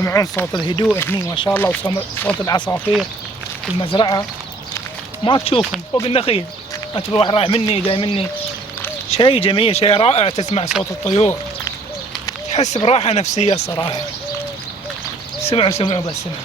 تسمعون صوت الهدوء هني ما شاء الله، وصوت العصافير في المزرعة ما تشوفهم فوق النخيل، ما تشوف واحد رايح مني جاي مني. شيء جميل، شيء رائع، تسمع صوت الطيور تحس براحة نفسية الصراحة. سمعوا بس سمعوا.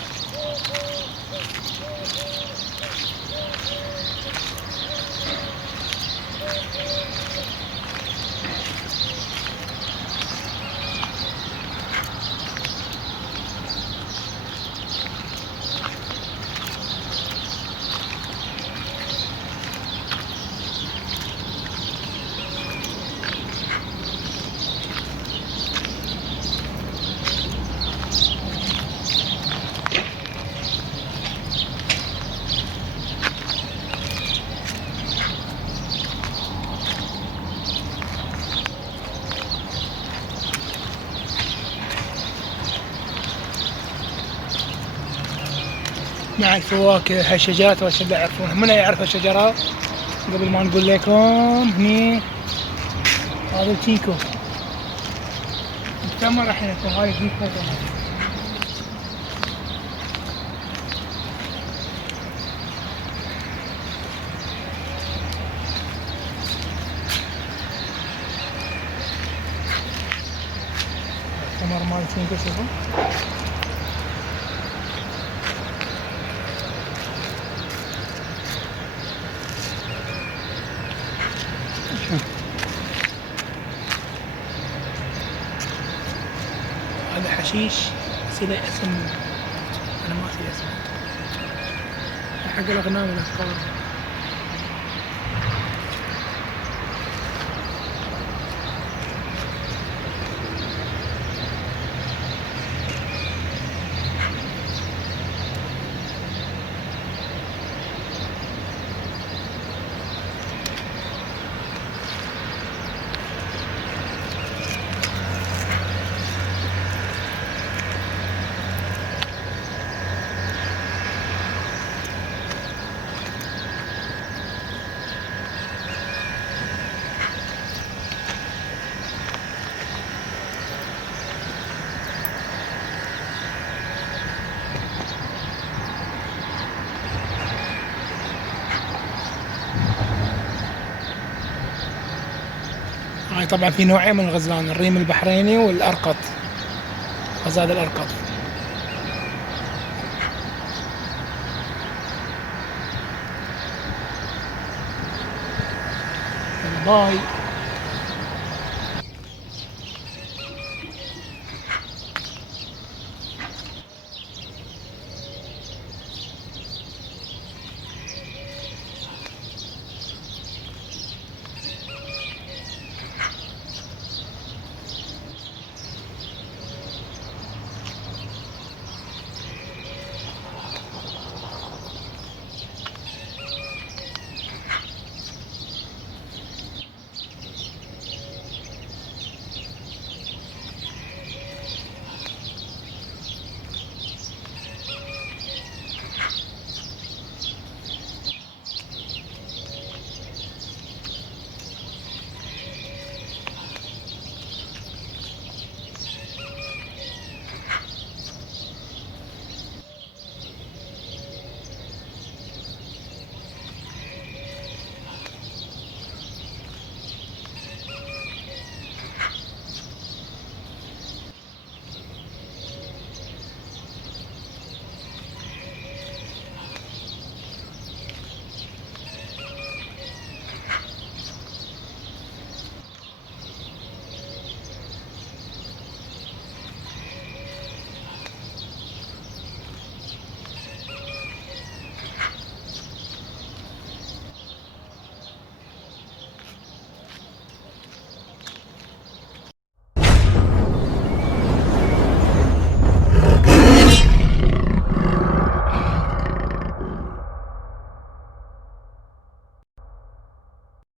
مع الفواكه هالشجرات والشجرات يعرفونها، من يعرف الشجرات قبل ما نقول لكم. هني هذا الكيكو التمر راح يكون هاي كيكو التمر مال الكيكو. شوفوا هذا حشيش، بس له اسم انا ما في اسم، حق الاغنام والاذكار. هاي طبعا في نوعين من الغزلان، الريم البحريني والأرقط، غزال الأرقط. باي.